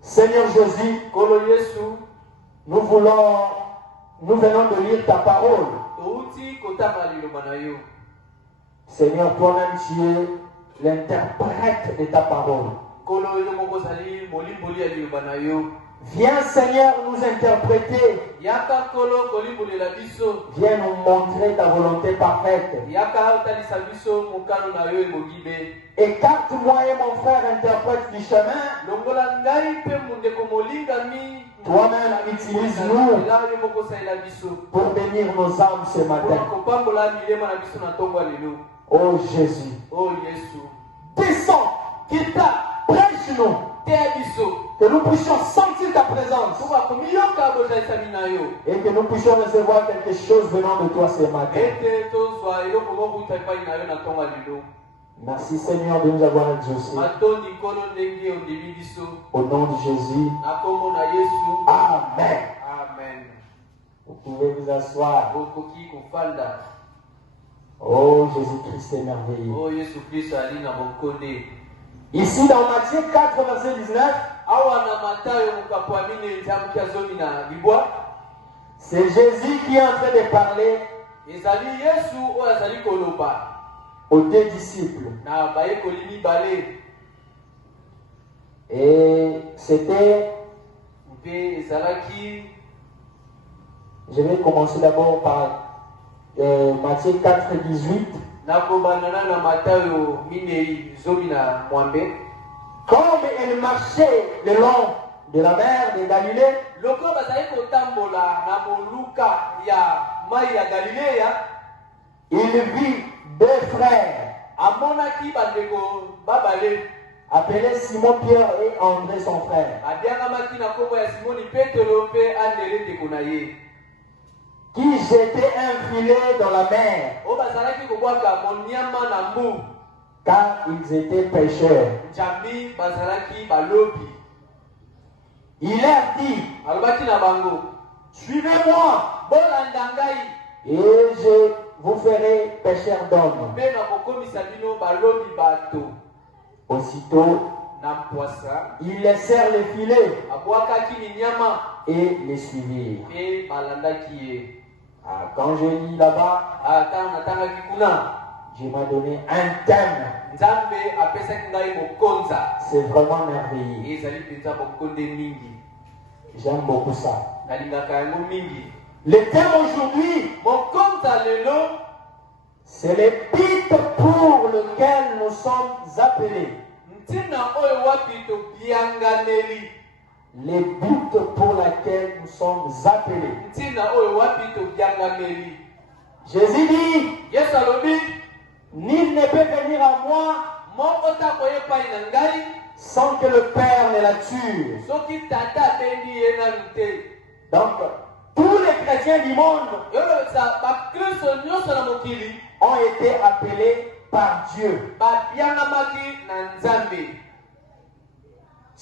Seigneur Jésus, nous venons de lire ta parole. Seigneur, toi-même tu es l'interprète de ta parole. Viens Seigneur nous interpréter. Viens nous montrer ta volonté parfaite. Écarte-moi et mon frère interprète du chemin. Toi-même utilise-nous pour bénir nos âmes ce matin. Oh Jésus. Descends, prêche-nous. Que nous puissions sentir ta présence et que nous puissions recevoir quelque chose venant de toi ce matin. Merci Seigneur de nous avoir exaucés. Au nom de Jésus. Amen. Vous pouvez vous asseoir. Oh Jésus-Christ est merveilleux. Ici dans Matthieu 4, verset 19, c'est Jésus qui est en train de parler aux deux disciples. Et c'était... Je vais commencer d'abord par Matthieu 4, 18. Comme elle marchait le long de la mer de Galilée, il vit deux frères appelés Simon-Pierre et André son frère, qui jetaient un filet dans la mer, car ils étaient pêcheurs. Il leur dit, suivez-moi et je vous ferai pêcheurs d'hommes. Aussitôt, ils laissèrent les filets et les suivirent. Quand je lis là-bas, je m'ai donné un thème. C'est vraiment merveilleux. J'aime beaucoup ça. Le thème aujourd'hui, c'est les buts pour lesquels nous sommes appelés. Les buts pour lesquels nous sommes appelés. Jésus dit, nul ne peut venir à moi sans que le Père ne la tue. Donc, tous les chrétiens du monde ont été appelés par Dieu.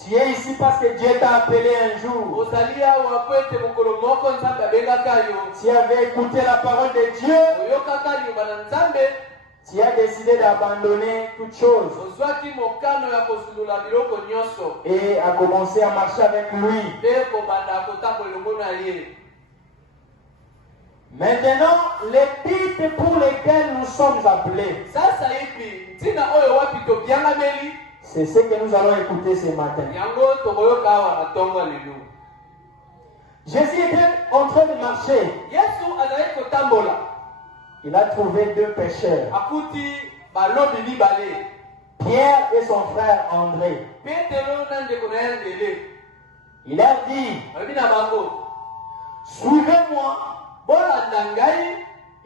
Tu es ici parce que Dieu t'a appelé un jour. Tu avais écouté la parole de Dieu. Tu as décidé d'abandonner toute chose et à commencer à marcher avec lui. Maintenant, les buts pour lesquels nous sommes appelés, c'est ce que nous allons écouter ce matin. Jésus était en train de marcher. Il a trouvé deux pêcheurs, Pierre et son frère André. Il leur dit, suivez-moi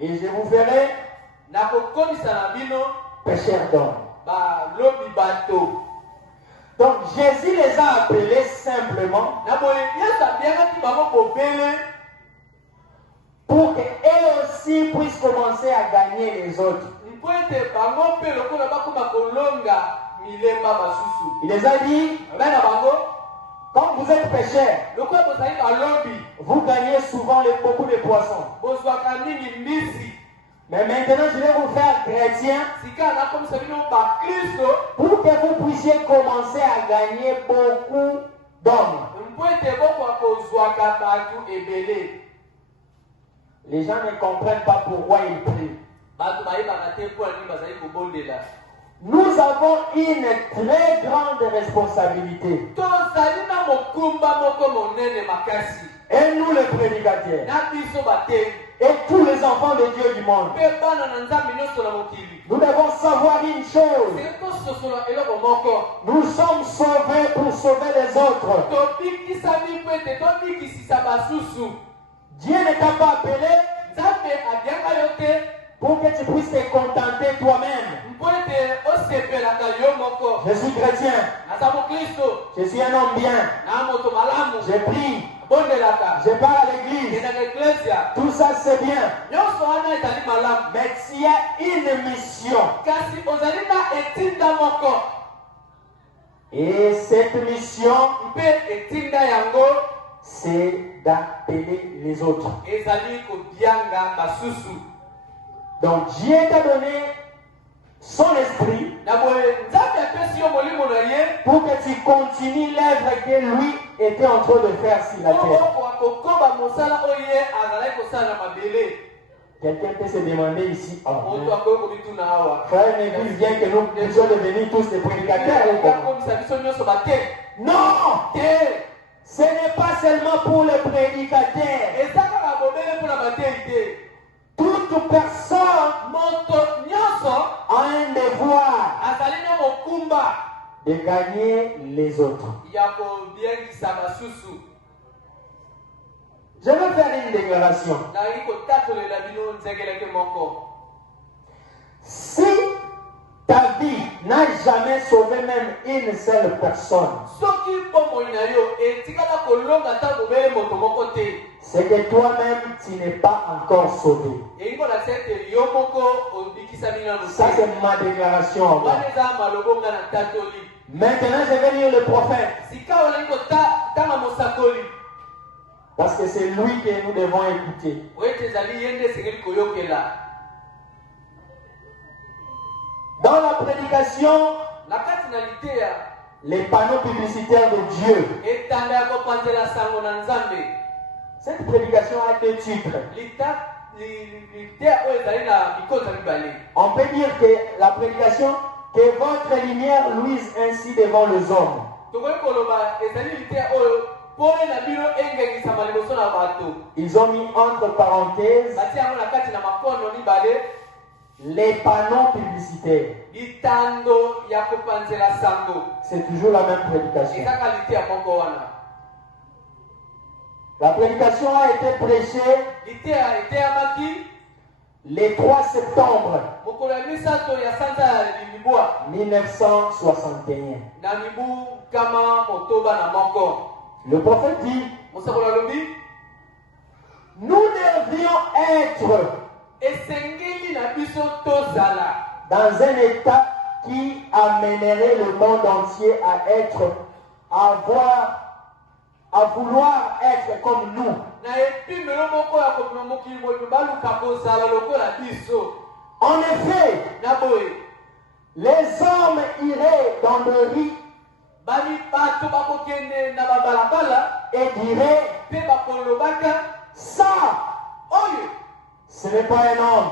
et je vous ferai pêcheurs d'hommes. Donc Jésus les a appelés simplement pour qu'elles aussi puissent commencer à gagner les autres. Il les a dit, quand vous êtes pêcheurs, vous gagnez souvent beaucoup de poissons. Mais maintenant, je vais vous faire chrétien pour que vous puissiez commencer à gagner beaucoup d'hommes. Les gens ne comprennent pas pourquoi ils prient. Nous avons une très grande responsabilité. Et nous les prédicateurs. Et tous les enfants de Dieu du monde. Nous devons savoir une chose. Nous sommes sauvés pour sauver les autres. Dieu ne t'a pas appelé pour que tu puisses te contenter toi-même. Je suis chrétien. Je suis un homme bien. Je prie. Je pars à l'église. Tout ça c'est bien. Mais s'il y a une mission. Et cette mission, c'est d'appeler les autres. Donc Dieu t'a donné son esprit pour que tu continues l'œuvre que lui était en train de faire sur la terre. Quelqu'un peut se demander ici, frère, l'église vient que nous puissions devenir tous des prédicateurs. Non! Ce n'est pas seulement pour les prédicateurs. Toute personne a un devoir de gagner les autres. Je veux faire une déclaration. Si ta vie n'a jamais sauvé même une seule personne, c'est que toi-même tu n'es pas encore sauvé. Ça c'est ma déclaration. Maintenant je vais lire le prophète. Parce que c'est lui que nous devons écouter. Dans la prédication, les panneaux publicitaires de Dieu. Cette prédication a deux titres. On peut dire que la prédication, que votre lumière luise ainsi devant les hommes. Ils ont mis entre parenthèses les panneaux publicitaires. C'est toujours la même prédication. La prédication a été prêchée le 3 septembre 1961. Le prophète dit, nous devrions être dans un état qui amènerait le monde entier à vouloir être comme nous. En effet, les hommes iraient dans le riz et diraient, ça, ce n'est pas un homme.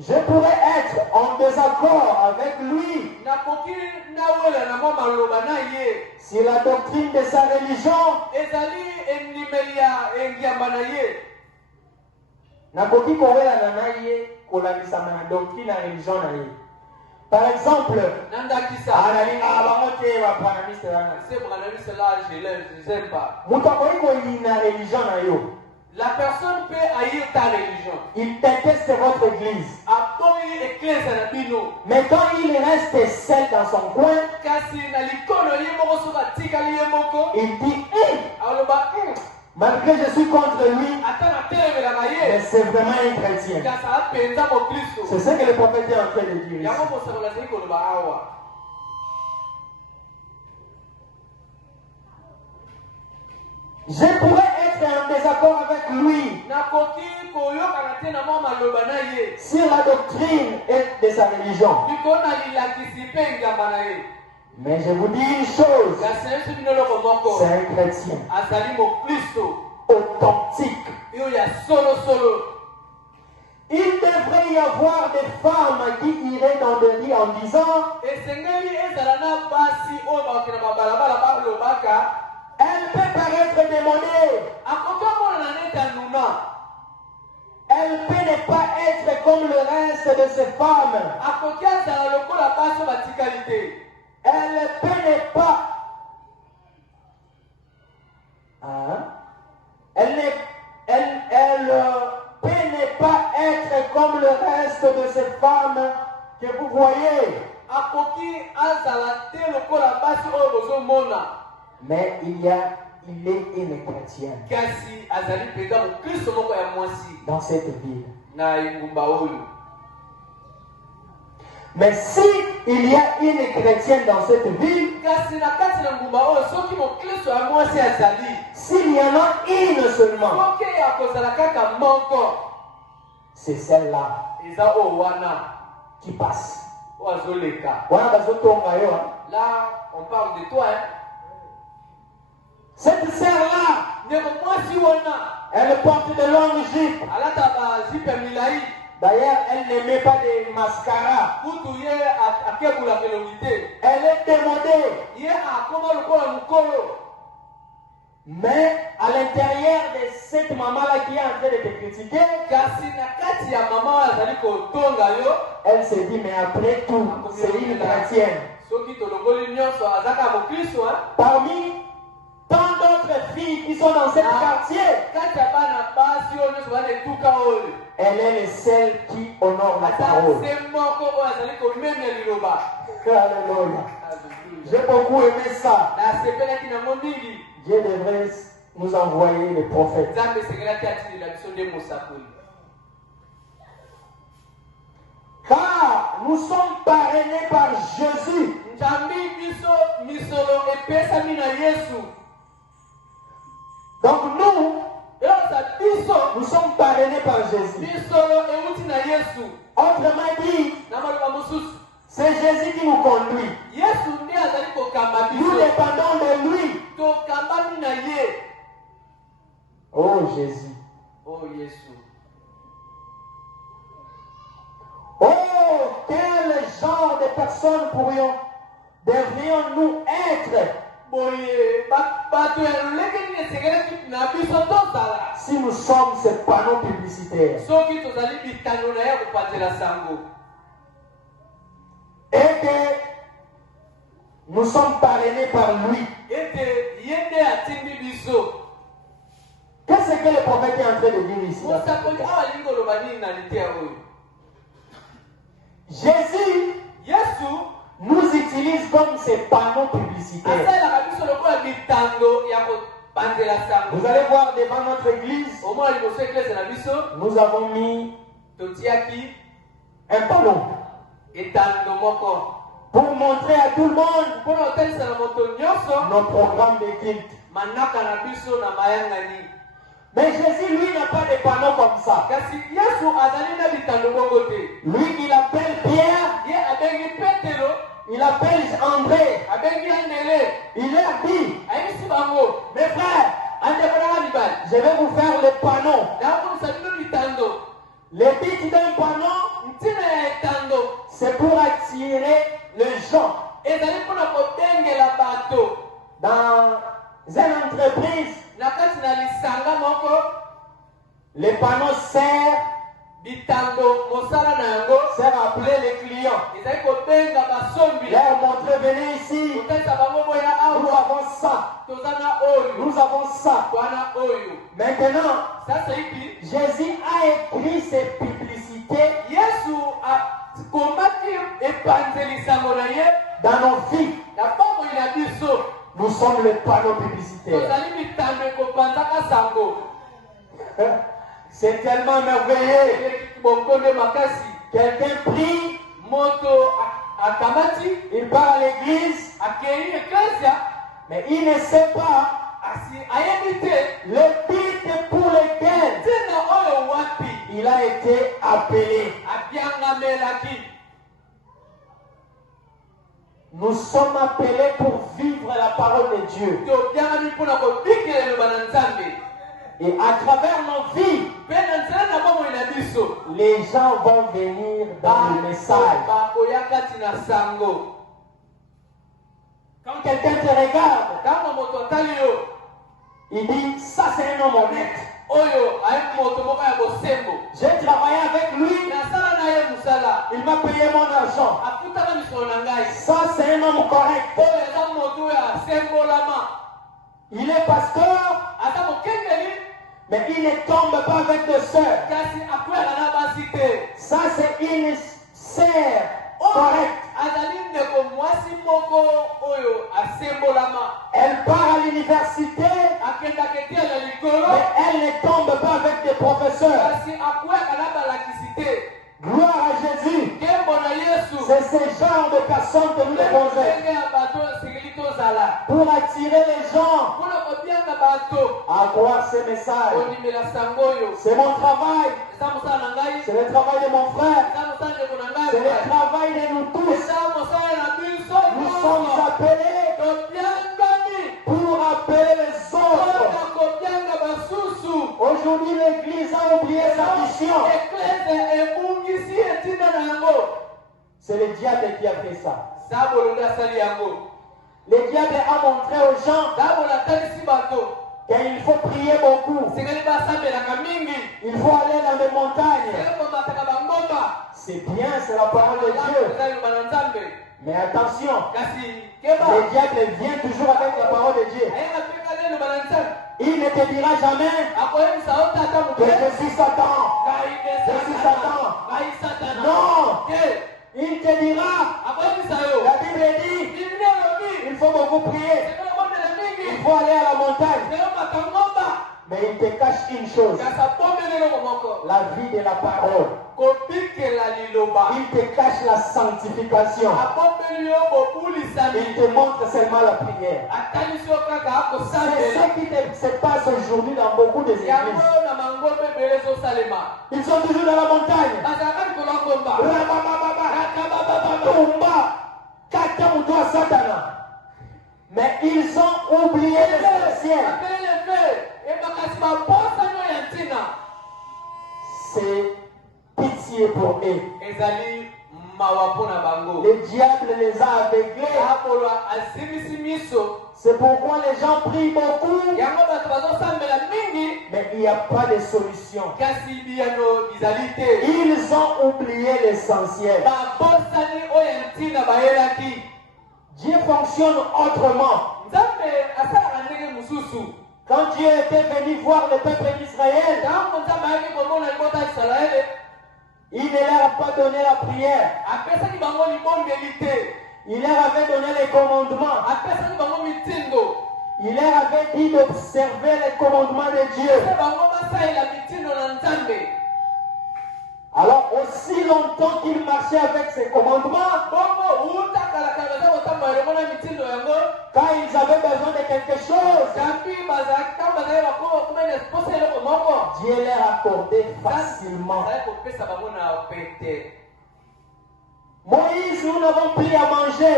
Je pourrais être en désaccord avec lui sur la doctrine de sa religion. Par exemple, la personne peut haïr ta religion. Il déteste votre église. Mais quand il reste seul dans son coin, il dit, malgré que je suis contre lui, mais c'est vraiment un chrétien. C'est ce que le prophète est en train de dire ici. Je pourrais être en désaccord avec lui sur la doctrine de sa religion. Mais je vous dis une chose, c'est un chrétien authentique. Il devrait y avoir des femmes qui iraient dans le lit en disant elle peut paraître démodée, elle peut ne pas être comme le reste de ces femmes, elle peut ne pas peut ne pas être comme le reste de ces femmes que vous voyez. Mais il est une chrétienne dans cette ville. Mais si il y a une chrétienne dans cette ville, s'il y en a une seulement, c'est celle-là qui passe. Là, on parle de toi, hein? Cette sœur-là, elle porte de longues jupes. D'ailleurs, elle ne met pas de mascara. Elle est démodée. Mais à l'intérieur de cette maman-là qui est en train de te critiquer, elle se dit, mais après tout, c'est une chrétienne. Parmi tant d'autres filles qui sont dans ce quartier, elle est celle qui honore la parole. Alléluia. J'ai beaucoup aimé ça. Dieu devrait nous envoyer les prophètes. Car nous sommes parrainés par Jésus. Donc nous sommes parrainés par Jésus. Autrement dit, c'est Jésus qui nous conduit. Nous dépendons de lui. Oh Jésus. Oh Jésus. Oh, quel genre de personnes devrions-nous être si nous sommes ces panneaux publicitaires et que nous sommes parrainés par lui? Qu'est-ce que le prophète est en train de dire ici? Jésus nous utilise comme ces panneaux publicitaires. Vous allez voir devant notre église, nous avons mis un panneau pour montrer à tout le monde nos programmes de culte. Mais Jésus, lui, n'a pas de panneau comme ça. Lui, il appelle Pierre, il appelle André, il leur dit, mes frères, je vais vous faire le panneau. Le but d'un panneau, c'est pour attirer les gens. Dans une entreprise, les panneaux servent à appeler les clients. Leur montrer, venez ici. Nous avons ça. Nous avons ça. Maintenant, Jésus a écrit ces publicités dans nos vies. Nous sommes les panneaux publicitaires. C'est tellement merveilleux. Quelqu'un prie, il part à l'église, mais il ne sait pas le but pour lequel il a été appelé. Nous sommes appelés pour vivre la parole de Dieu. Et à travers nos vies, les gens vont venir dans le message. Quand quelqu'un te regarde, il dit, ça c'est un homme honnête. J'ai travaillé avec lui. Il m'a payé mon argent. Ça c'est un homme correct. Il est pasteur, mais il ne tombe pas avec des sœurs. Ça c'est une sœur correcte. Elle part à l'université, mais elle ne tombe pas avec des professeurs. Gloire à Jésus. C'est ce genre de personnes que nous devons être pour attirer les gens à croire ces messages. C'est mon travail. C'est le travail de mon frère. C'est le travail de nous tous. Nous sommes appelés pour appeler les autres. Aujourd'hui, l'Église a oublié sa mission. C'est le diable qui a fait ça. Le diable a montré aux gens qu'il faut prier beaucoup. Il faut aller dans les montagnes. C'est bien, c'est la parole de Dieu. Mais attention, le diable vient toujours avec la parole de Dieu. Il ne te dira jamais que je suis Satan. Je suis Satan. Non. Il te dira, la Bible dit, il faut beaucoup prier. Il faut aller à la montagne. Mais il te cache une chose. La vie de la parole. Il te cache la sanctification. Il te montre seulement la prière. C'est ce qui se passe aujourd'hui dans beaucoup de églises. Ils sont toujours dans la montagne. Mais ils ont oublié l'essentiel. C'est pitié pour eux. Le diable les a aveuglés. C'est pourquoi les gens prient beaucoup. Mais il n'y a pas de solution. Ils ont oublié l'essentiel. Dieu fonctionne autrement. Quand Dieu était venu voir le peuple d'Israël, il ne leur a pas donné la prière. Il leur avait donné les commandements. Il leur avait dit d'observer les commandements de Dieu. Alors, aussi longtemps qu'il marchait avec ses commandements, quand ils avaient besoin de quelque chose, Dieu leur accordait facilement. Moïse, nous n'avons plus à manger.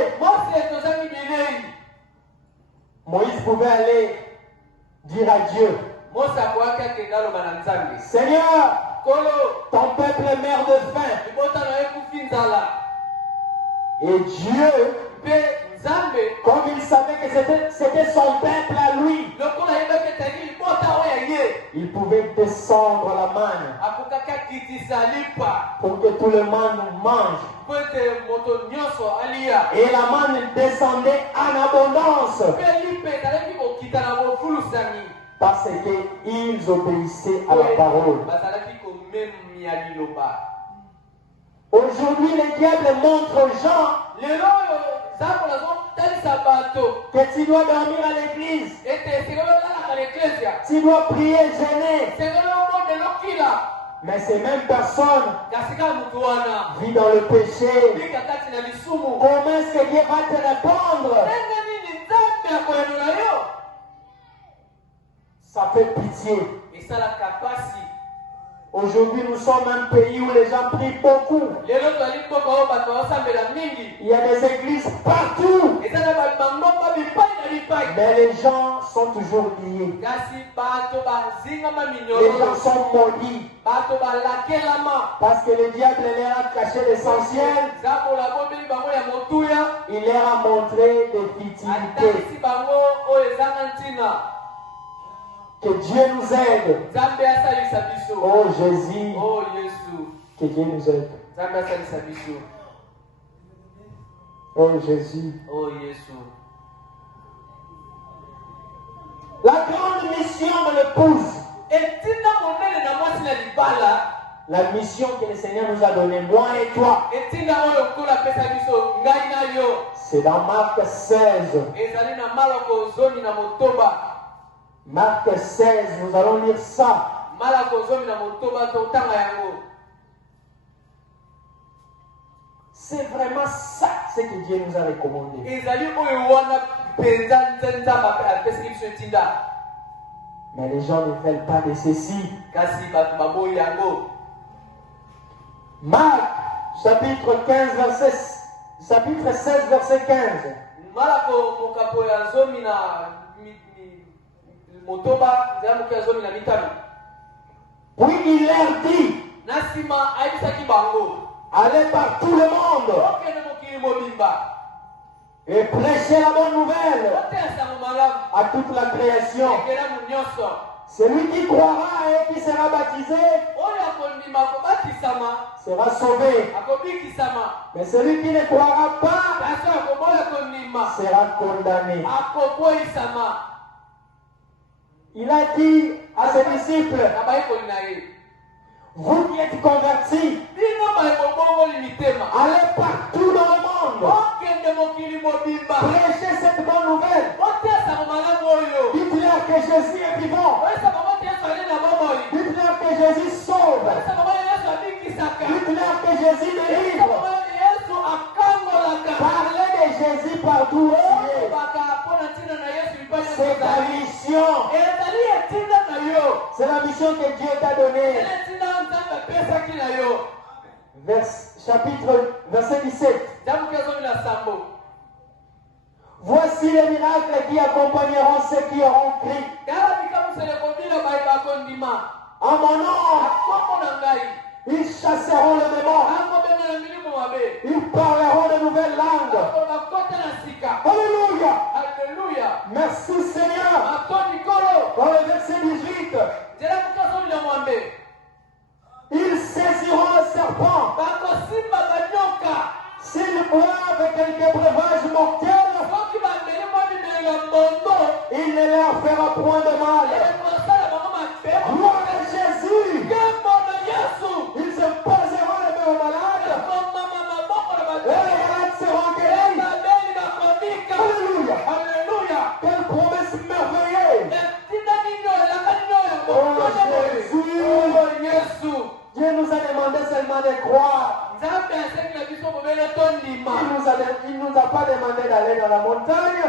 Moïse pouvait aller dire à Dieu, Seigneur, ton peuple meurt de faim. Et Dieu, comme il savait que c'était son peuple à lui, il pouvait descendre la manne pour que tout le monde mange. Et la manne descendait en abondance parce qu'ils obéissaient à la parole. Aujourd'hui, le diable montre aux gens que tu dois dormir à l'église. Tu dois prier, jeûner. Mais ces mêmes personnes vivent dans le péché. Comment est-ce que Dieu va te répondre? Ça fait pitié. Aujourd'hui, nous sommes un pays où les gens prient beaucoup. Il y a des églises partout. Mais les gens sont toujours liés. Les gens sont maudits. Parce que le diable leur a caché l'essentiel. Il leur a montré des futilités. Que Dieu nous aide. Oh Jésus. Que Dieu nous aide. Oh Jésus. La grande mission de l'épouse. La mission que le Seigneur nous a donnée, moi et toi. C'est dans Marc 16. Marc 16, nous allons lire ça. C'est vraiment ça ce que Dieu nous a recommandé. Mais les gens ne veulent pas de ceci. Marc, chapitre 15, chapitre 16, verset 15. Puis il leur dit, allez par tout le monde et prêchez la bonne nouvelle à toute la création. Celui qui croira et qui sera baptisé sera sauvé. Mais celui qui ne croira pas sera condamné. Il a dit à ses disciples, vous qui êtes convertis, allez partout dans le monde, prêchez cette bonne nouvelle, dites-leur que Jésus est vivant, dites-leur que Jésus sauve, dites-leur que Jésus délivre, parlez de Jésus partout. C'est ta mission. C'est la mission que Dieu t'a donnée. Verset 17. Voici les miracles qui accompagneront ceux qui auront cru. En mon nom, ils chasseront le démon. Ils parleront de nouvelles langues. Alléluia. Merci Seigneur. Dans le verset 18. Ils saisiront le serpent. S'ils boivent quelques breuvages mortels, il ne leur fera point de mal. Gloire à Jésus. Ils se poseront les mains aux malades. Et les malades seront guéris. Alléluia. Alléluia. Quelle promesse merveilleuse. Oh Jésus. Dieu nous a demandé seulement de croire. Il ne nous a pas demandé d'aller dans la montagne.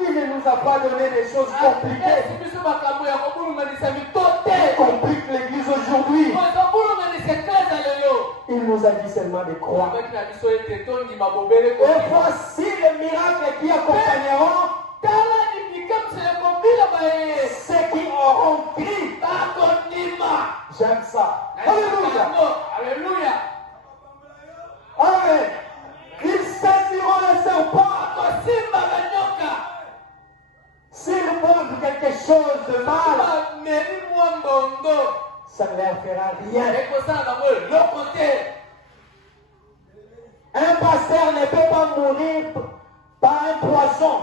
Il ne nous a pas donné des choses compliquées. Qui compliquent l'église aujourd'hui. Il nous a dit seulement de croire. Et voici les miracles qui accompagneront ceux qui auront cru. J'aime ça. Alléluia. Alléluia. Amen. Ils saisiront le serpent. S'ils boivent quelque chose de mal, ça ne leur fera rien. Un pasteur ne peut pas mourir par un poison.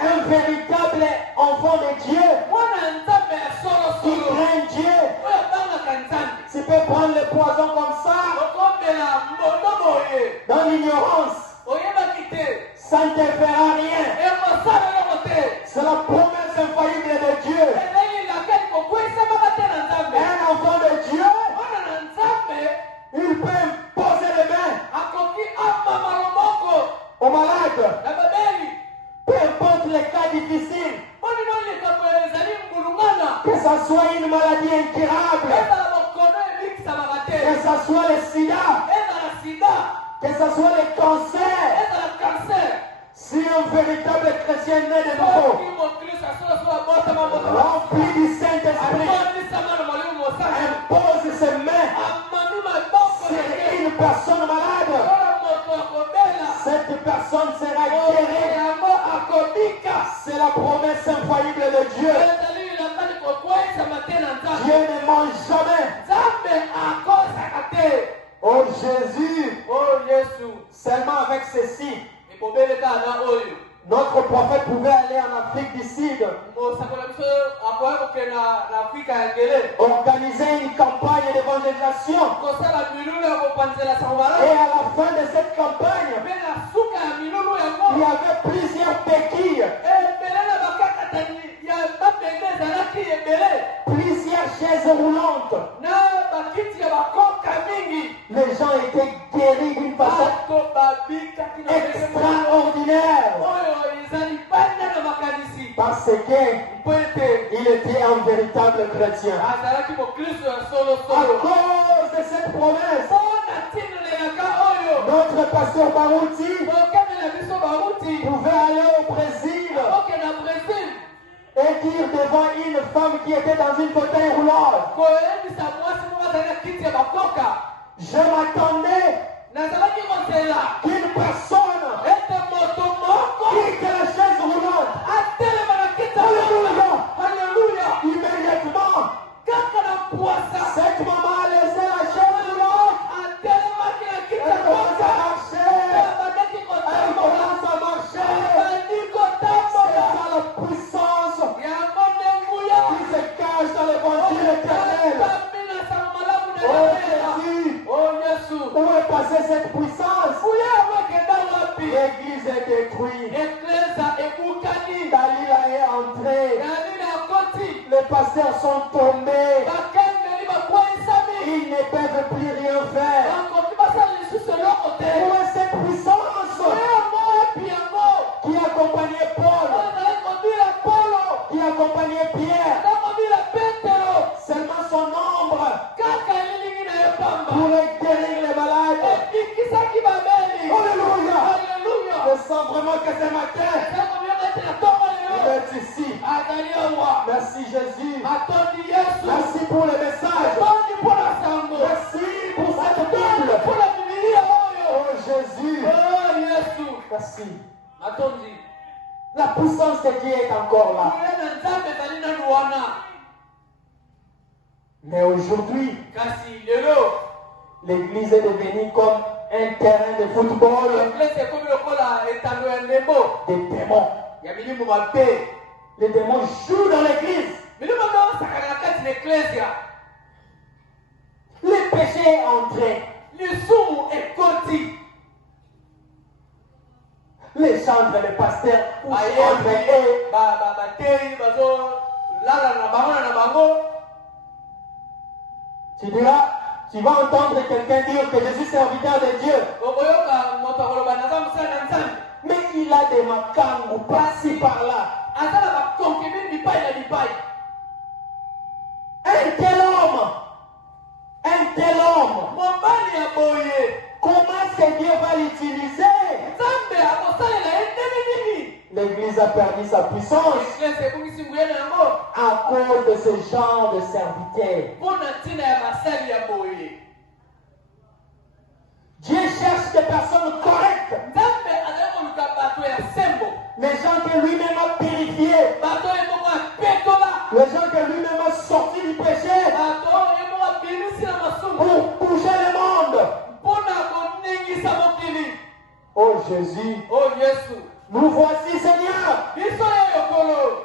Un véritable enfant de Dieu qui craint Dieu, tu peux prendre le poison comme ça dans l'ignorance, ça ne te fera rien. C'est la promesse infaillible de Dieu. Un enfant de Dieu, il peut poser les mains aux malades. Peu importe les cas difficiles. incurable. Que ce soit le sida, que ce soit le cancer. Si un véritable chrétien naît de nouveau, rempli du Saint-Esprit, impose ses mains sur une personne malade, cette personne sera guérie. C'est la promesse infaillible de Dieu. Dieu ne mange jamais. Oh Jésus, seulement avec ceci, notre prophète pouvait aller en Afrique du Sud, organiser une campagne d'évangélisation. Et à la fin de cette campagne, il y avait plusieurs béquilles, plusieurs chaises roulantes. Les gens étaient guéris d'une façon extraordinaire. Parce qu'il était un véritable chrétien. À cause de cette promesse, notre pasteur Barouti pouvait aller au Brésil et dire devant une femme qui était dans une fauteuil roulant, je m'attendais qu'une personne quitte la chaise roulante. Alléluia. Immédiatement, cette maman a laissé la chaise roulante. Elle commence à marcher. Elle commence à marcher. C'est ça la puissance qui se cache dans l'évangile éternel. Oh Jésus, où est passée cette puissance? L'église est détruite. Dalila est entrée. Les pasteurs sont tombés. Ils ne peuvent plus rien faire. Où est cette puissance qui accompagnait Paul, qui accompagnait Pierre? Seulement son ombre pourrait guérir les malades. Alléluia. Je sens vraiment que ce matin, il est ici. Merci Jésus. Merci pour le message. Merci pour cette Bible. Oh Jésus. Merci. La puissance de Dieu est encore là. Mais aujourd'hui, l'église est devenue comme un terrain de football. Des démons. Les démons jouent dans l'église. Le péché est entré. Les chambres, les pasteurs, entre eux. Tu diras, tu vas entendre quelqu'un dire que je suis serviteur de Dieu. Mais il a des macangs par-ci par-là. Un tel homme, comment est-ce que Dieu va l'utiliser? L'église a perdu sa puissance à cause de ce genre de serviteur. Dieu cherche des personnes correctes. Les gens que lui-même a purifiés. Les gens que lui-même a sortis du péché. Pour bouger le monde. Oh Jésus. Nous voici Seigneur.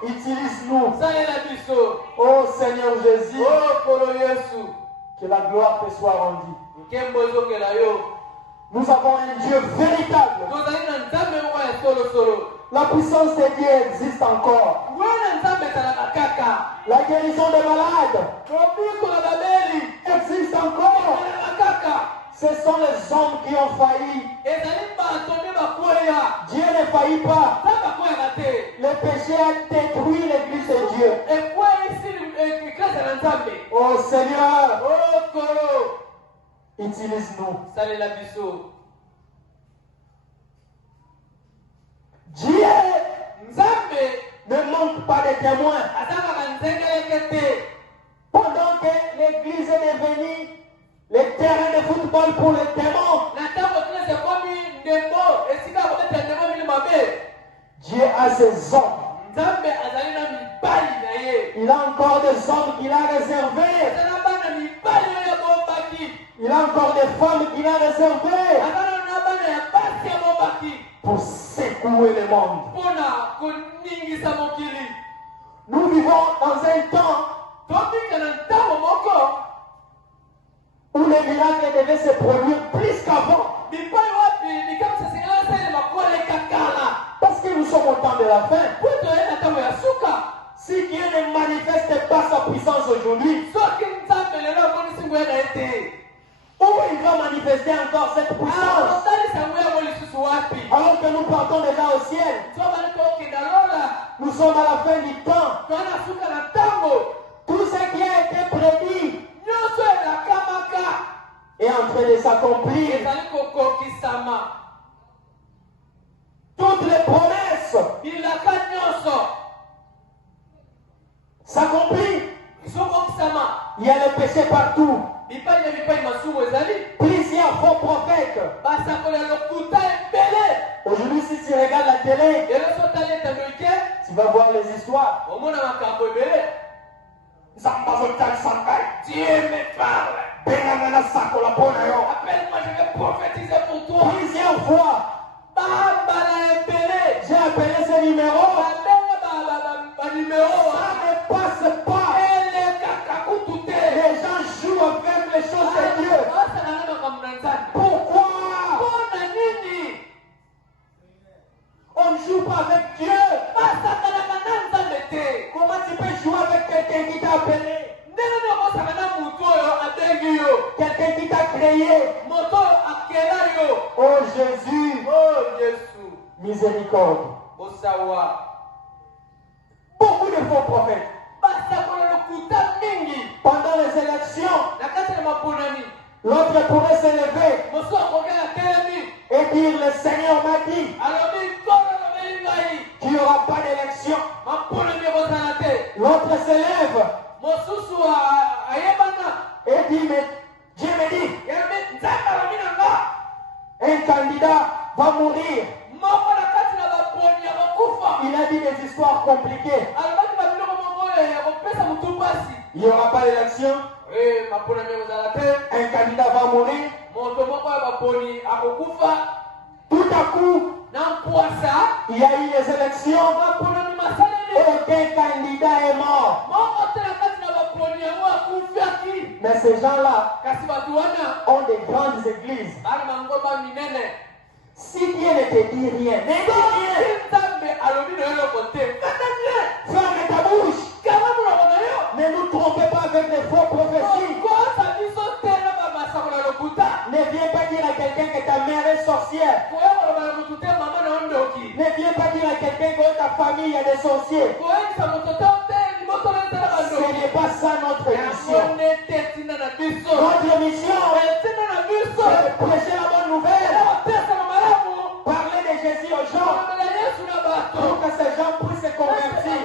Utilise-nous. Oh Seigneur Jésus. Que la gloire te soit rendue. Nous avons un Dieu véritable. La puissance de Dieu existe encore. La guérison des malades existe encore. Ce sont les hommes qui ont failli. Dieu ne faillit pas. Le péché a détruit l'église de Dieu. Oh Seigneur, utilise-nous. Dieu ne manque pas de témoins. Pendant que l'église est devenue les terrains de football pour les démons, Dieu a ses hommes. Il a encore des hommes qu'il a réservés. Il a encore des femmes qu'il a réservées pour secouer le monde. Nous vivons dans un temps où les miracles devaient se produire plus qu'avant. Parce que nous sommes au temps de la fin. Si Dieu ne manifeste pas sa puissance aujourd'hui, où il va manifester encore cette puissance? Alors que nous partons déjà au ciel. Nous sommes à la fin du temps. Tout ce qui a été prédit est en train de s'accomplir. Toutes les promesses s'accomplissent. Il y a le péché partout. Plusieurs faux prophètes. Aujourd'hui, si tu regardes la télé, tu vas voir les histoires. Dieu me parle. Appelle-moi, je vais prophétiser pour toi. Plusieurs fois, j'ai appelé ce numéro. Ça ne passe pas. Les gens jouent avec les choses de Dieu. Pourquoi? On ne joue pas avec Dieu. Comment tu peux jouer avec quelqu'un qui t'a appelé? Quelqu'un qui t'a créé. Oh Jésus. Miséricorde. Beaucoup de faux prophètes. Pendant les élections, l'autre pourrait se lever et dire le Seigneur m'a dit qu'il n'y aura pas d'élection. L'autre se lève et dit mais Dieu me dit un candidat va mourir. Il a dit des histoires compliquées. Il n'y aura pas d'élection. Un candidat va mourir. Tout à coup, il y a eu des élections. Aucun candidat est mort. Mais ces gens-là ont des grandes églises. Si Dieu ne te dit rien, ne dis rien. Ferme ta bouche. Ne nous trompez pas avec les faux prophéties. Ne viens pas dire à quelqu'un que ta mère est sorcière. Ne viens pas dire à quelqu'un que ta famille a des sorciers. Ce n'est pas ça notre mission. Notre mission, c'est de prêcher la bonne nouvelle. Parler de Jésus aux gens pour que ces gens puissent se convertir.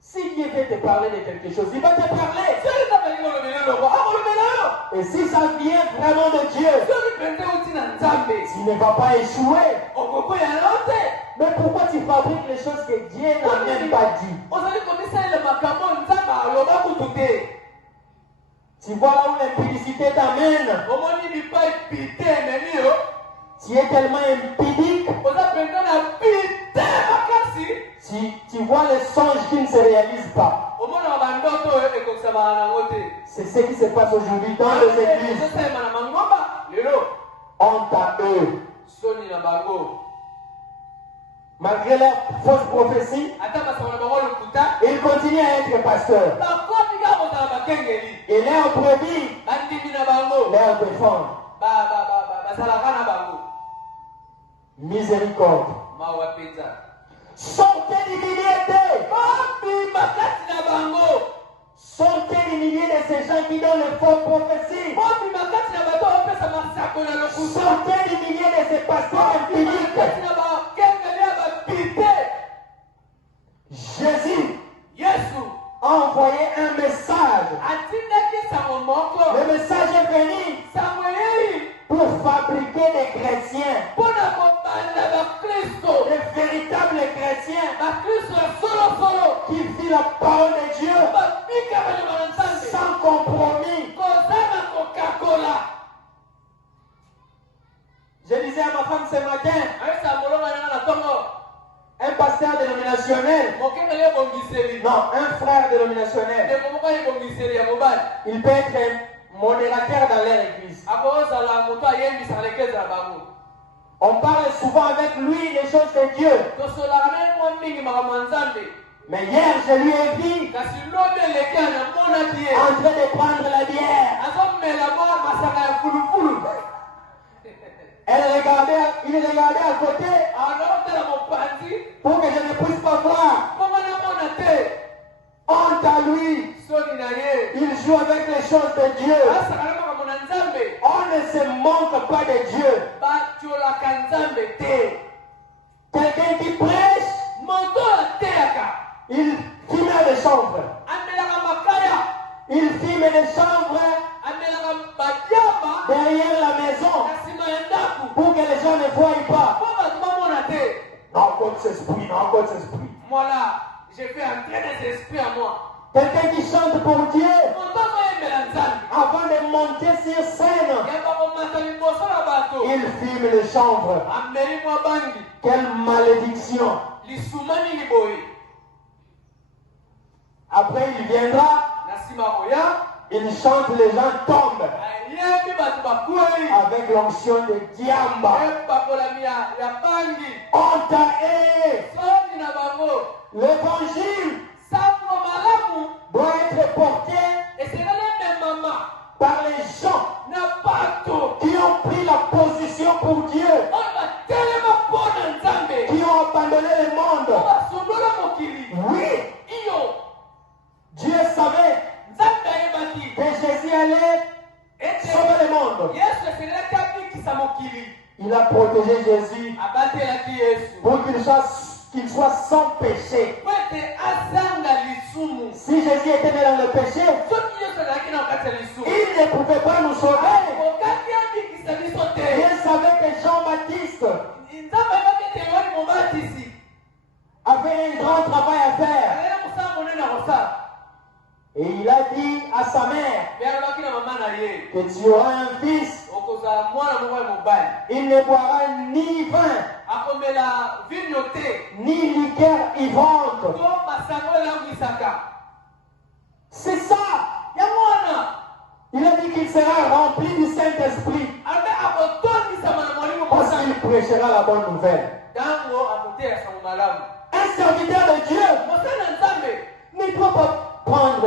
Si Dieu veut te parler de quelque chose, il va te parler. Et si ça vient vraiment de Dieu, tu ne vas pas échouer. Mais pourquoi tu fabriques les choses que Dieu n'a même pas dit? Tu vois là où l'impudicité t'amène. Tu es tellement impudique. Tu vois les songes qui ne se réalisent pas. C'est ce qui se passe aujourd'hui dans les églises. Honte à eux. Malgré leur fausse prophétie, ils continuent à être pasteurs. Et leurs brebis leur défendent. Miséricorde. Sortez d'immunité. Sont des milliers de ces gens qui donnent les fausses prophéties. Sortez des milliers de ces pasteurs empiriques. Jésus a envoyé un message. Le message est venu pour fabriquer des chrétiens. Des véritables chrétiens qui vivent la parole de Dieu sans compromis. Je disais à ma femme ce matin, un pasteur dénominationnel, non, un frère dénominationnel, il peut être modérateur dans leur église. On parle souvent avec lui des choses de Dieu. Mais hier, je lui ai vu en train de prendre la bière. Il regardait à côté pour que je ne puisse pas voir. Honte à lui. Il joue avec les choses de Dieu. On ne se moque pas de Dieu. Quelqu'un qui prêche, il filme des chambres. Il filme des chambres derrière la maison pour que les gens ne voient pas. Non, God s'esprit, non, God s'esprit. Voilà, j'ai fait entrer des esprits à moi. Quelqu'un qui chante pour Dieu avant de monter sur scène, il filme les chambres. Quelle malédiction! Après il viendra, il chante, les gens tombent avec l'onction de Diamba. Honte à eux. L'évangile doit être porté par les gens qui ont pris la position pour Dieu, qui ont abandonné le monde. Oui, Dieu savait que Jésus allait sauver le monde. Il a protégé Jésus pour qu'il soit sans péché. Si Jésus était né dans le péché, il ne pouvait pas nous sauver. Dieu savait que Jean-Baptiste avait un grand travail à faire. Et il a dit à sa mère que tu auras un fils. Il ne boira ni vin, ni liqueur ivante. C'est ça. Il a dit qu'il sera rempli du Saint-Esprit parce qu'il prêchera la bonne nouvelle. Un serviteur de Dieu ne doit pas prendre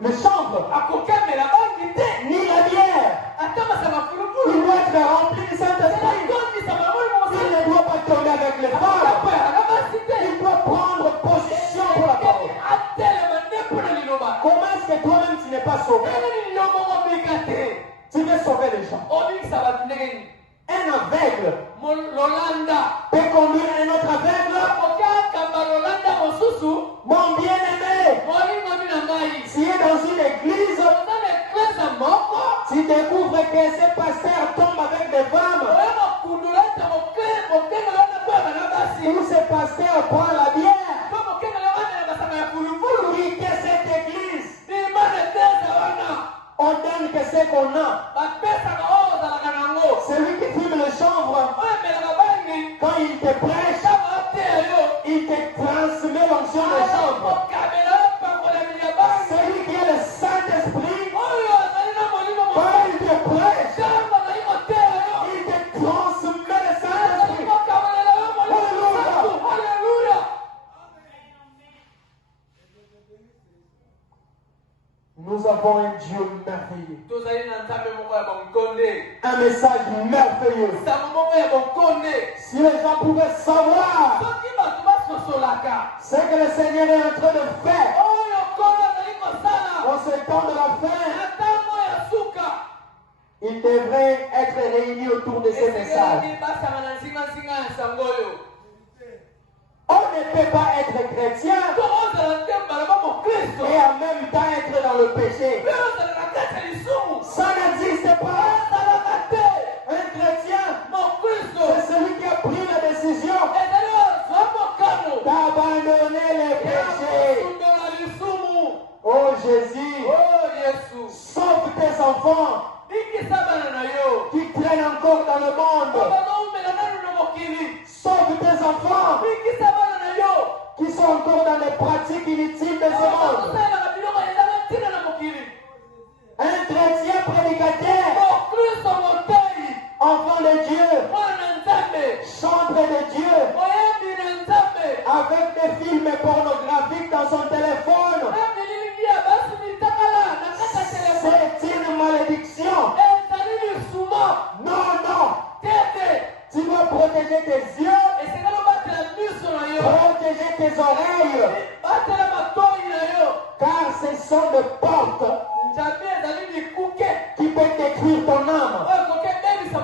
le chanvre, ni la bière. Il doit être rempli du Saint-Esprit. Il ne doit pas tomber avec les femmes. Il doit prendre position pour la parole. Comment est-ce que toi-même tu n'es pas sauvé? Tu veux sauver les gens. Un aveugle peut conduire un autre aveugle. Mon bien-aimé, si tu es dans une église, tu découvres que ce pasteur tombe avec des femmes, ou ce pasteur prend la bière, quittez cette église. On donne que ce qu'on a. Celui qui fume le chanvre, quand il te prêche, il te transmet l'onction de chanvre. Celui qui est le Saint-Esprit, quand il te prêche, il te transmet le Saint-Esprit. Alléluia. Nous avons un Dieu merveilleux. Un message merveilleux. Si les gens pouvaient savoir Ce que le Seigneur est en train de faire en ce temps de la fin, il devrait être réuni autour de ces messages. On ne peut pas être chrétien et en même temps être dans le péché. Ça n'existe pas. Un chrétien, c'est celui qui a pris la décision d'abandonner les péchés. Oh Jésus, sauve tes enfants qui traînent encore dans le monde. Sauve tes enfants qui sont encore dans les pratiques inutiles de ce monde. Un chrétien prédicateur, enfant de Dieu, chantre de Dieu, avec des films pornographiques dans son téléphone, c'est une malédiction. Non, non. Tu dois protéger tes yeux, protéger tes oreilles, car ce sont des portes qui peuvent détruire ton âme. Ne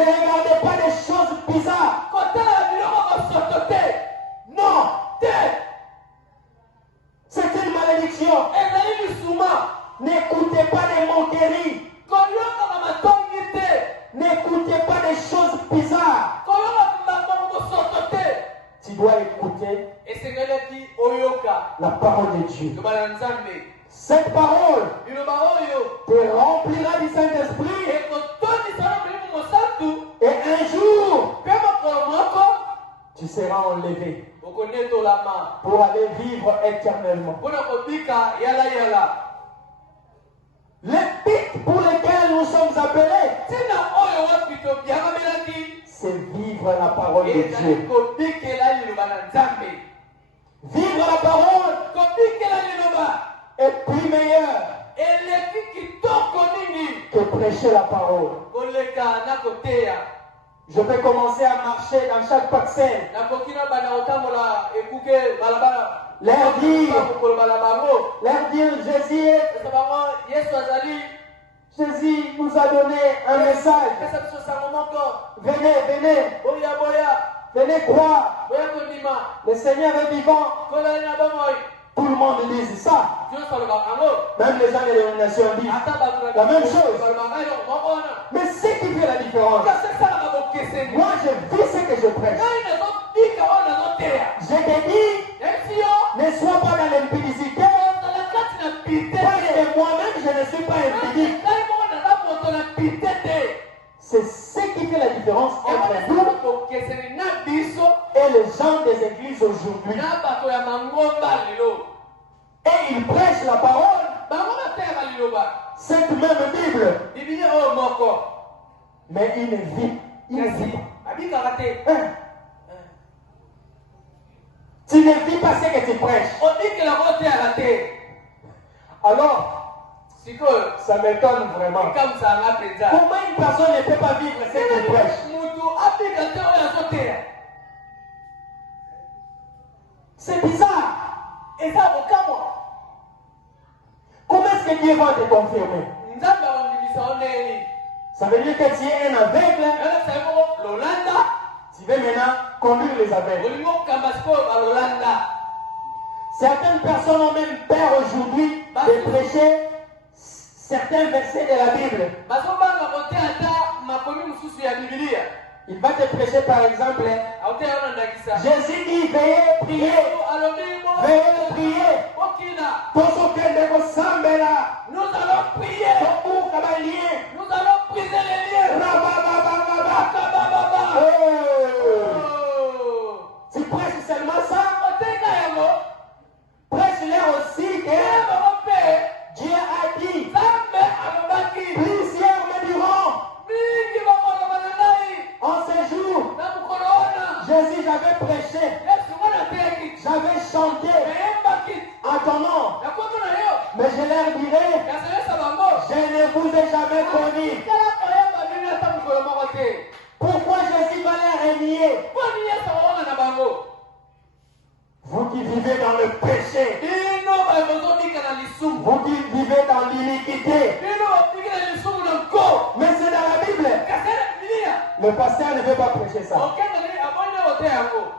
regardez pas des choses bizarres. Non. C'est une malédiction. N'écoutez pas des moqueries. N'écoutez pas des choses bizarres. Tu dois écouter la parole de Dieu. Cette parole te remplira du Saint-Esprit. Et un jour, tu seras enlevé pour aller vivre éternellement. Les buts pour lesquels nous sommes appelés, c'est vivre la parole de Dieu. Vivre la parole est plus meilleur que prêcher la parole. Je vais commencer à marcher dans chaque parcelle. Leur dire Jésus nous a donné un message. Venez croire. Le Seigneur est vivant. Tout le monde dit ça. Même les gens de l'élimination disent la même chose. Mais ce qui fait la différence, moi je vis ce que je prêche. Je te dis, ne sois pas dans l'impudicité. Parce que moi-même je ne suis pas impudique. C'est ce qui fait la différence entre nous et les gens des églises aujourd'hui. Et ils prêchent la parole. Cette même Bible. Mais ils ne vivent. Ils ne vivent pas. Tu ne vis pas ce que tu prêches. Alors, ça m'étonne vraiment. Comment une personne ne peut pas vivre ce qu'il prêche? C'est bizarre. Et ça, comment est-ce que Dieu va te confirmer? Ça veut dire que tu es un aveugle. Tu veux maintenant conduire les aveugles. Certaines personnes ont même peur aujourd'hui de prêcher certains versets de la Bible. Il va te prêcher par exemple, Jésus dit veuillez prier. Veuillez prier. Nous allons prier. Nous allons briser les liens. Tu prêches seulement ça? Prêche-leur aussi que Dieu a dit plusieurs me diront en ces jours, Jésus j'avais prêché, j'avais Le pasteur ne veut pas prêcher ça.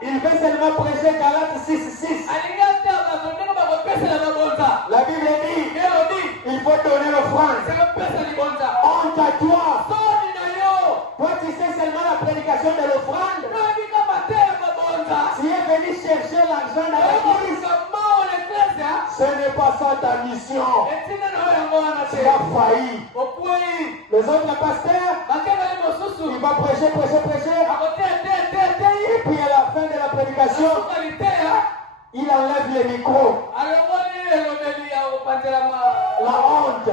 Il veut seulement prêcher Galates 6:6. La Bible dit, il faut donner l'offrande. Honte à toi. Toi, tu sais seulement la prédication de l'offrande. Tu es venu chercher l'argent dans l'église. Ce n'est pas ça ta mission. Tu as failli. Les autres pasteurs, il va prêcher. Et puis à la fin de la prédication, il enlève le micro. La honte.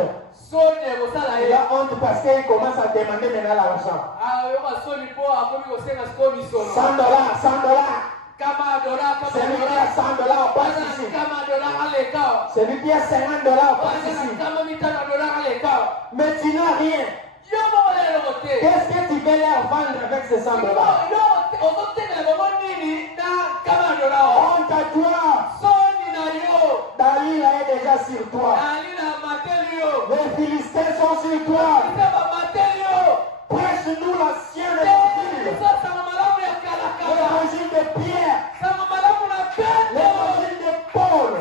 La honte parce qu'il commence à demander maintenant l'argent. $100. Celui qui a $100 passe ici. Celui qui a $50 passe ici. Mais tu n'as rien. Qu'est-ce que tu veux leur vendre avec ces $100? Honte à toi. Dalila est déjà sur toi. Les Philistins sont sur toi. Prêche-nous l'ancien évangile. L'évangile de Pierre. L'évangile de Paul.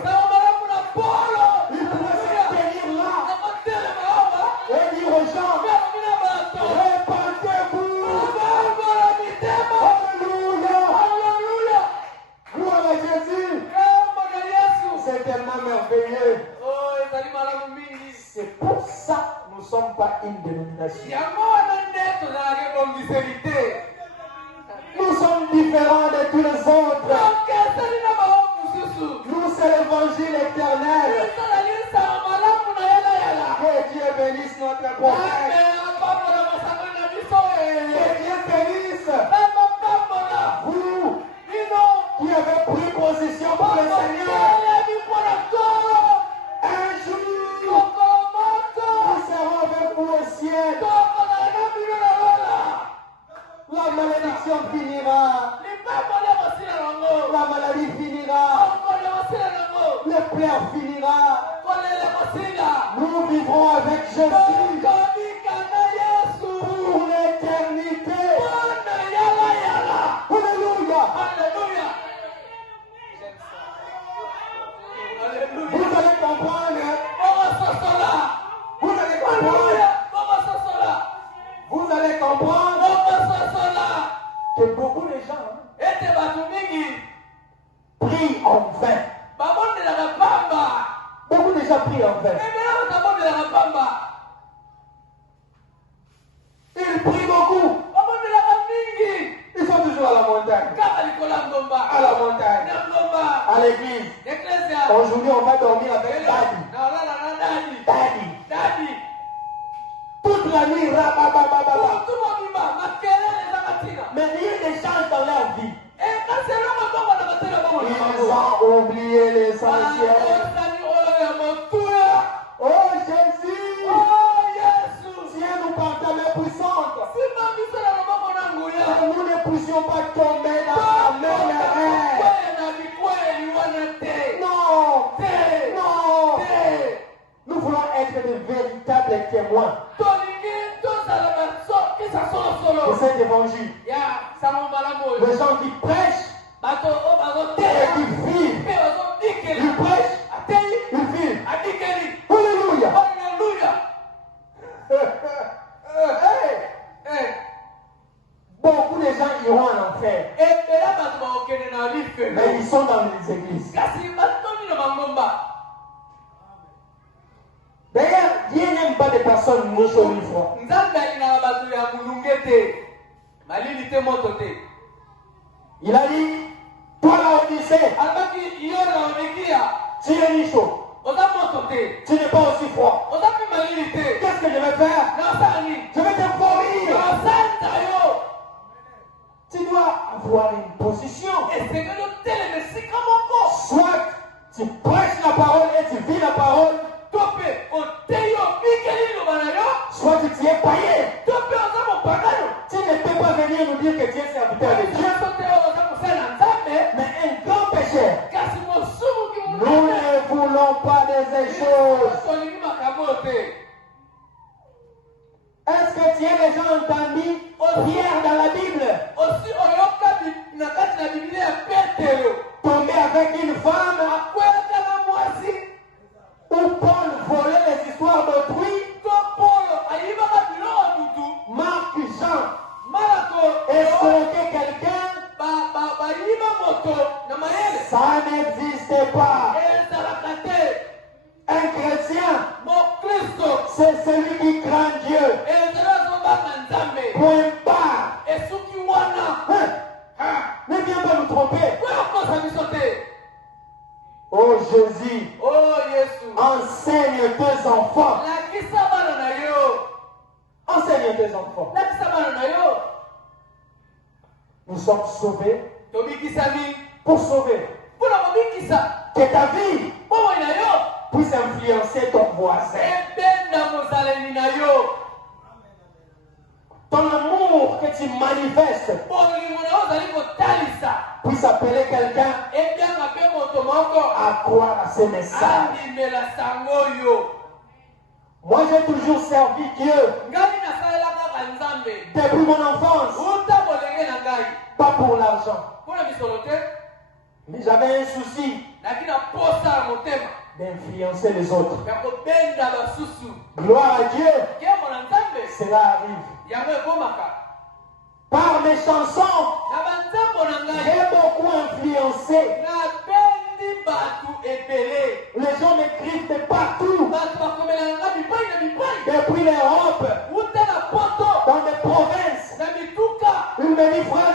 Il pourrait se tenir là et dire aux gens, répandez-vous. Alléluia. Gloire à Jésus. C'est tellement merveilleux. C'est pour ça que nous ne sommes pas une dénomination. Nous sommes différents de tous les autres. Nous, c'est l'évangile éternel. Que Dieu bénisse notre prophète. Que Dieu bénisse vous qui avez pris position pour le Seigneur. Un jour, nous serons avec vous au ciel. La malédiction finira. La maladie finira. Le pleurs finira. Nous vivrons avec Jésus pour l'éternité. Alléluia. Vous allez comprendre. Vous allez comprendre. Vous allez comprendre que beaucoup de gens prient en vain. Beaucoup de gens prient en vain. Ils prient beaucoup. Ils sont toujours à la montagne. À la montagne. À l'église. Aujourd'hui, on va dormir avec Daddy. Toute la nuit, mais rien ne change dans leur vie. Ils ont oublié l'essentiel. Oh Jésus, tiens nous par ta main puissante. Que nous ne puissions pas tomber dans la même erreur. Non. Nous voulons être de véritables témoins de cet évangile. Les gens qui prêchent et qui vivent. Ils prêchent, ils vivent. Alléluia. Beaucoup de gens iront en enfer. Mais ils sont dans les églises. D'ailleurs, Dieu n'aime pas des personnes mouches au froid. Il a dit, toi la Odyssée, tu es ni chaud. Tu n'es pas aussi froid. Qu'est-ce que je vais faire? Je vais te vomir. Tu dois avoir une position. Soit tu prêches la parole et tu vis la parole. Soit tu es païen. Tu ne peux pas venir nous dire que tu es serviteur de Dieu, mais un grand pécheur. Nous ne voulons pas de ces choses. Est-ce que tu as déjà entendu Pierre dans la point barre. Ne viens pas nous tromper. Oh Jésus, enseigne tes enfants. Enseigne tes enfants. Nous sommes sauvés pour sauver. Que ta vie puisse influencer ton voisin. Ton amour que tu manifestes puisse appeler quelqu'un à croire à ces messages. Moi j'ai toujours servi Dieu depuis mon enfance. Pas pour l'argent. Mais j'avais un souci d'influencer les autres. Gloire à Dieu. Cela arrive. Par mes chansons, j'ai beaucoup influencé. Les gens m'écrivent de partout. Depuis l'Europe, dans des provinces. Ils me disent, frère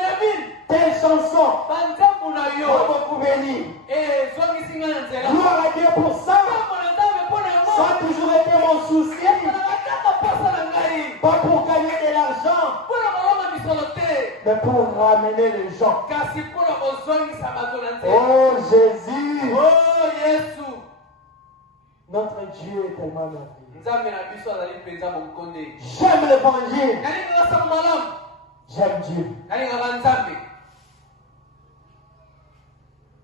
Neville, telle chanson m'a beaucoup béni. Gloire à Dieu pour ça. Ça a toujours été mon souci. Pas pour gagner de l'argent, mais pour ramener les gens. Oh Jésus. Notre Dieu est tellement merveilleux. J'aime l'évangile. J'aime Dieu.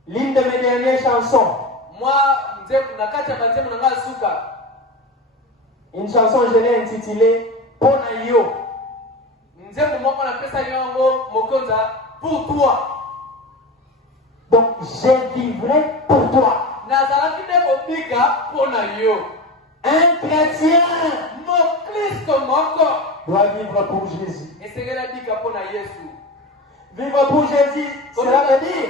L'une de mes dernières chansons. Une chanson, je l'ai intitulée Ponayo. Pour toi. Donc, je vivrai pour toi. Un chrétien doit vivre pour Jésus. Vivre pour Jésus, cela veut dire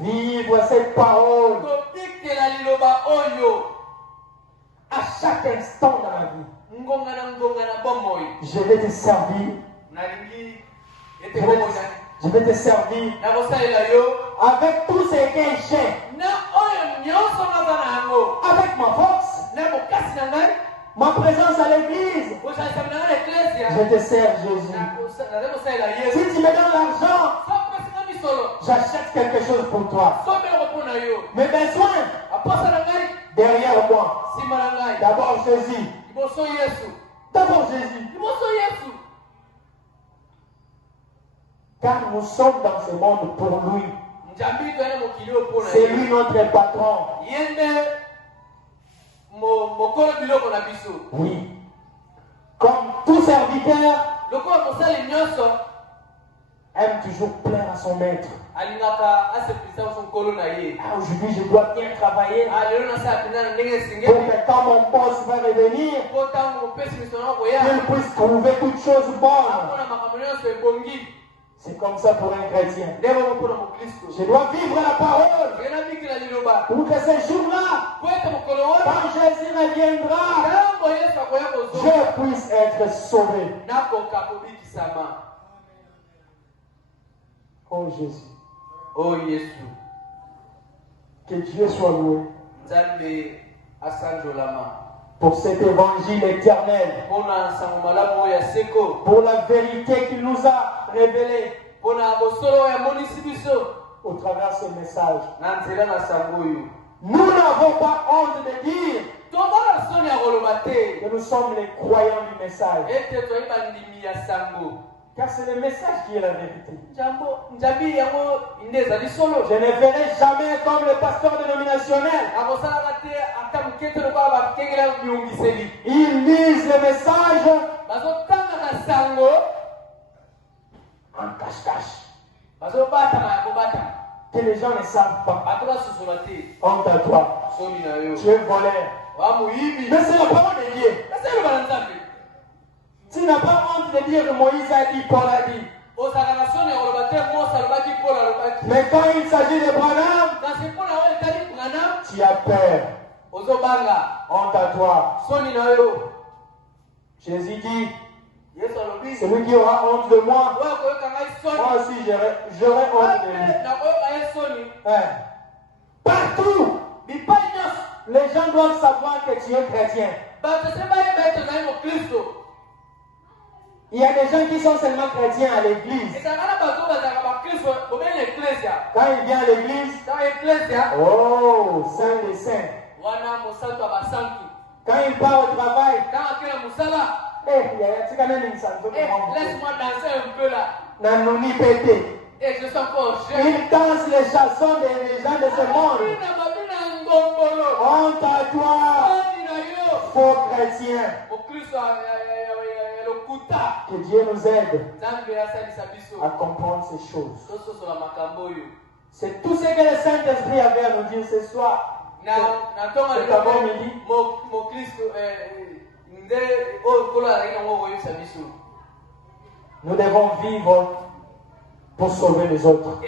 vivre cette parole à chaque instant dans ma vie. Je vais te servir. Je vais te servir avec tout ce que j'ai. Avec ma force, ma présence à l'église. Je te sers, Jésus. Si tu me donnes l'argent, j'achète quelque chose pour toi. Mes besoins, derrière moi. D'abord Jésus. D'abord Jésus. Car nous sommes dans ce monde pour lui. C'est lui notre patron. Oui. Comme tout serviteur aime toujours plaire à son maître. Aujourd'hui, je dois bien travailler pour que quand mon boss va revenir, qu'il puisse trouver toutes choses bonnes. C'est comme ça pour un chrétien. Je dois vivre la parole pour que ce jour-là, quand Jésus reviendra, je puisse être sauvé. Oh Jésus. Oh Jésus. Que Dieu soit loué pour cet évangile éternel, pour la vérité qu'il nous a révélée au travers de ce message. Nous n'avons pas honte de dire que nous sommes les croyants du message. Car c'est le message qui est la vérité. Je ne ferai jamais comme le pasteur dénominationnel. Ils lisent le message en cache-cache. Que les gens ne savent pas. Honte à toi. Tu es voleur. Mais c'est la parole de Dieu. Tu n'as pas honte de dire que Moïse a dit, Paul a dit. Mais quand il s'agit de Branham, tu as peur. Honte à toi. Jésus dit, Yesu alobi celui qui aura honte de moi, oyo akoyoka ngai soni moi aussi j'aurai honte de lui. nakoyoka ye soni Hein. Partout, bipai nyonso les gens doivent savoir que tu es chrétien. bato se bayeba ete ozali mokristo. Il y a des gens qui sont seulement chrétiens à l'église. ezalaka na bato oyo bazalaka bakristo bobeni eklesia. Quand il vient à l'église, ntango eklesia oh, saint des saints. wana mosantu ya basantu. Quand il part au travail, ntango ake na mosala laisse-moi danser un peu là. Et je sens fort jeune. Il danse les chansons des gens de ce monde. Honte à toi, faux chrétien. Que Dieu nous aide à comprendre ces choses. C'est tout ce que le Saint-Esprit avait à nous dire ce soir. Nous devons vivre pour sauver les autres.